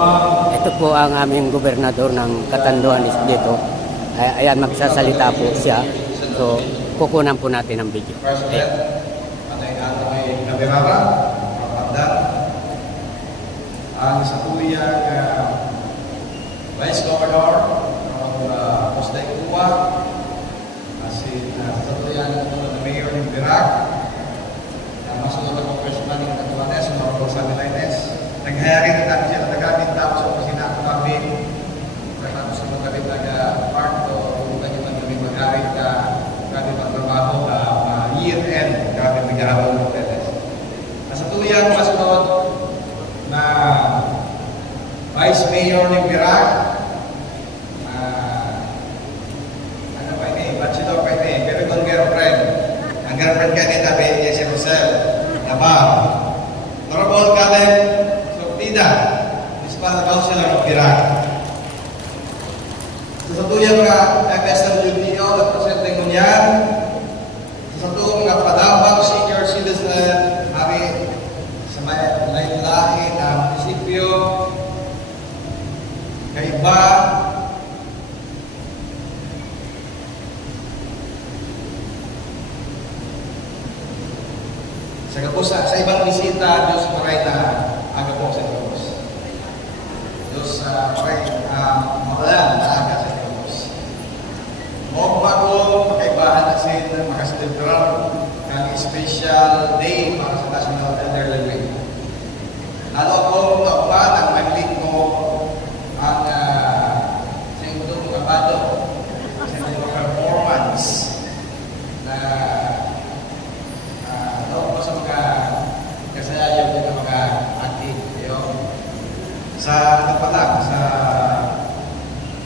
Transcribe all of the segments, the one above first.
Ito po ang aming gobernador ng Catanduanes dito. Ayan, magsasalita po siya. So, kukunan po natin ang video. President, Panay Naberara, Papandan, ang sa tuyang Vice Governor ng Postay Kuwa, sa tuyang Mayor ng Birac, masunod na Congressman ng Catanduanes, Honorable Sammy Lainez, naghayarin na natin siya na nagamit tao sa opisina at kumabit, kaya sa mga kabit nag-park o kung yung naging mag-arit ka grabe pagtrabaho year-end, grabe mag-aral ng Tetes. Sa tuyang masunod na Vice Mayor ng Birac, ano pa ini? Bachelor pa ini, pero kung girlfriend. Ang girlfriend ka ni Tabi, si Rosel, Nabar. Honorable Caleb Sortida, Municipal Councilor ng Birac. Sa tuyang mga MSWDO, representing mo niyan, sa tuong mga padabang senior citizen, hari sa lain-lain na munisipyo, kaiba, sa ibang bisita, Diyos maray na aga po sa Diyos. Diyos maray makalan na aga sa Diyos. Huwag ako makaibahan na sin makaselebrar ng special day para sa National Elderly Week. Lalo akong kaupan ang maglit mo ang siyempre kabado sa mga performance na lalo ko sa mga kasayayaw ng mga active. Sa ano pa lang, sa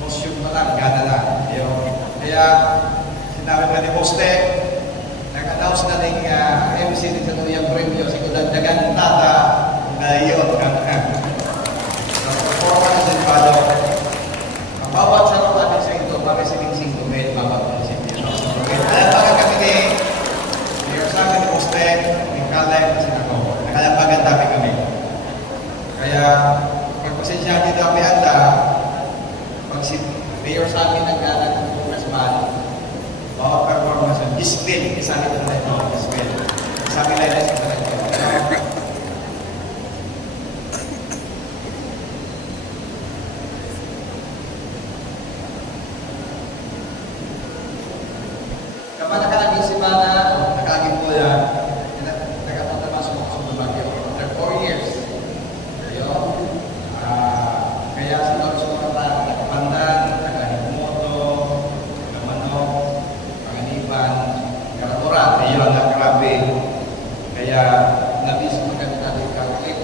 costume pa lang, gana lang. Kaya sinabi ka ni Poste, nag-announce na ng MC ni Tanuyang Premio, siguradagan tata na yun. Sa performance din pa daw. Ang bawat sa natin sa ito, para sining-sing kumit, bawat munisipyo. Alam pa kami ni Mayor Sammy ni Poste, ni Caleb, kasi ako. Nakalampagan tabi kami. Kaya, pagpasensya dito kami anda, pag si Mayor Sammy nag-congressman, bawat performance, discipline, isa nito na ito, discipline. Sabi na rin sa ito. Kapag nakalagin na, nakagin po yan, nakapunta pa sa mga bagyo. After 4 years. Kaya sa mga nakapandan, nakahimuto, nakamanok, panganiban, karaturan, ayun na grabe. Kaya nabisi mo kami kakalip.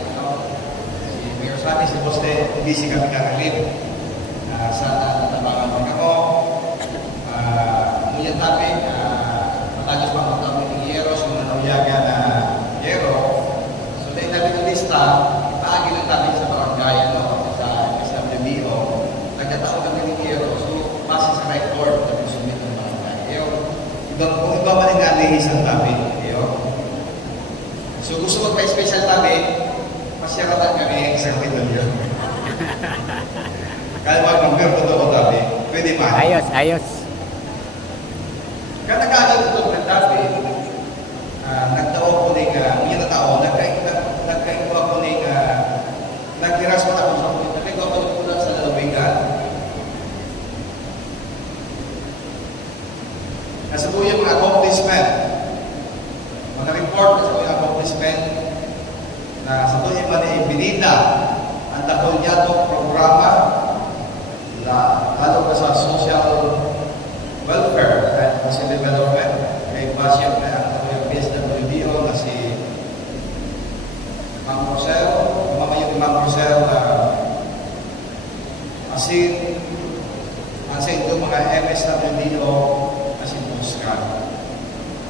Si Mayor Sammy, si Poste, nabisi kami kakalip. Sana natabangan mo ako. Ngunyan tabi, matagos pa mga kami ng Yero, so nanuyaga na Yero. So dahil nabi ng lista, paagi lang tabi sa barangay, sa SWBO, nagkataon kami ng Yero, so base sa record, nag-sumit ng barangay. Kung iba man nga lihisan tabi, so gusto magpa-special tabi, masyaratan kami sa kapitolyo. Kaya mag-number ko ito tabi, pwede man. Ayos. Kaya nag-aagal ito ng tabi, nagtao ko ng mga natao, nagkaikuha ko ng nagtiras ko ako sa kulit, nagkaikuha ko ng kulat sa lalawigan. Nasa po yung mga accomplishment, mga report na sa mga accomplishment, na sa to yung mga ibinida, ang Tapolyado programa, lalo pa sa social welfare at sa development, kay Basyo na ang PSWDO na si Mang Rosel, mamayo ni Mang Rosel na asin ito mga MSWDO na si Buscan.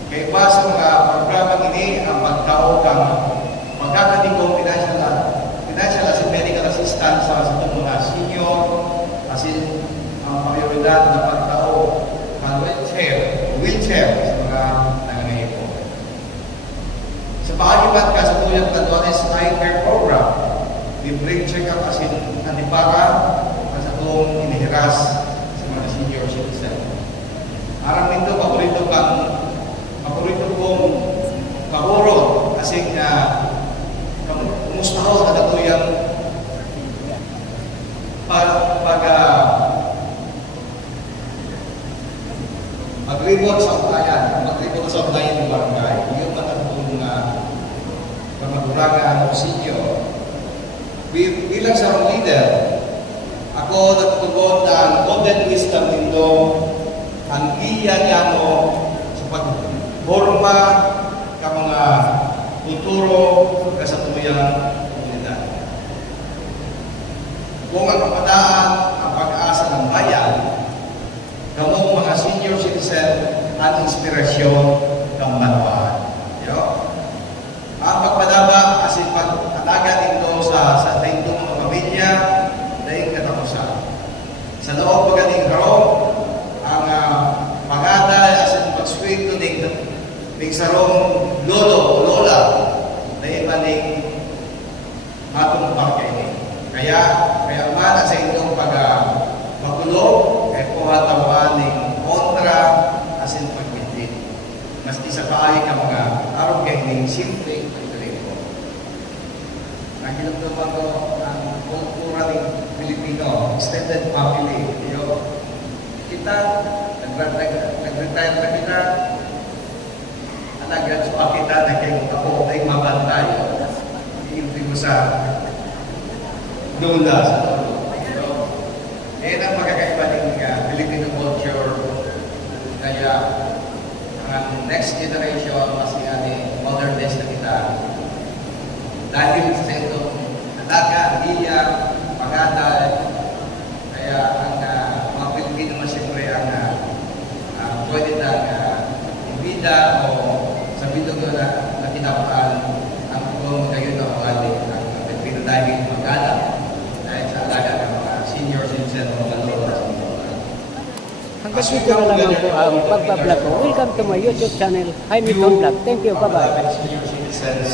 Kay ba sa mga programa ini ang pagtao kang magkakadigong financial as medical assistance sa itong mga senior asin ang prioridad na pagtao ng wheelchair sa mga nangangahipo. Sa paagibat ka sa tuyang Catanduanes Eye Care Program, we bring check-up as in para sa itong inihiras sa mga senior citizen. Aram nito, paborito kong pahuro kasi kumusta ho na katuyang mag-report sa utayan, ng barangay, yung matatong pamaguragan o sinyo. Bilang sa leader, ako natutugon na golden wisdom nito ang iya niya mo sa pagforma ka mga futuro sa tuyang komunidad. Kung ang kapadaan ang pag-asa ng bayan, kamong mga senior citizen ang inspirasyon ng banwaan. Ang pagpadaba as in pag-atagan ito sa taintong mga pamilya daing katapusan. Sa loob pagaling harong, ang pangada as in pag-swito ng sarong lolo o lola daing maning atong pagkainin. Kaya mana sa inyong pagkulog ay puhatawan ng kontra as in pagpintin. Mas di sa paay ka mga araw kayo ng simple pagdalito. Naginagdaman ko ang kultura ng Pilipino, extended family. Kita, nag-retire na kita, alagad sa kita na kayong ako ay mabantay. Iinti mo sa lula sa lolo. Ang magkakaiba ng Filipino culture. Kaya ang next generation mas modernist na kita. Dahil sa itong alaga, iya, pag-atal, kaya ang mga Pilipino mas siyempre ang pwede na ibida o sa bito na kinapaan ang kung kayo na ang Pilipino dahil mag-atal dahil sa alaga ng mga senior citizen o mga lola. Hanggang dito na lang po ang pagbablog ko. Welcome to my YouTube channel, Jaime Ton Vlog. Thank you, bye-bye.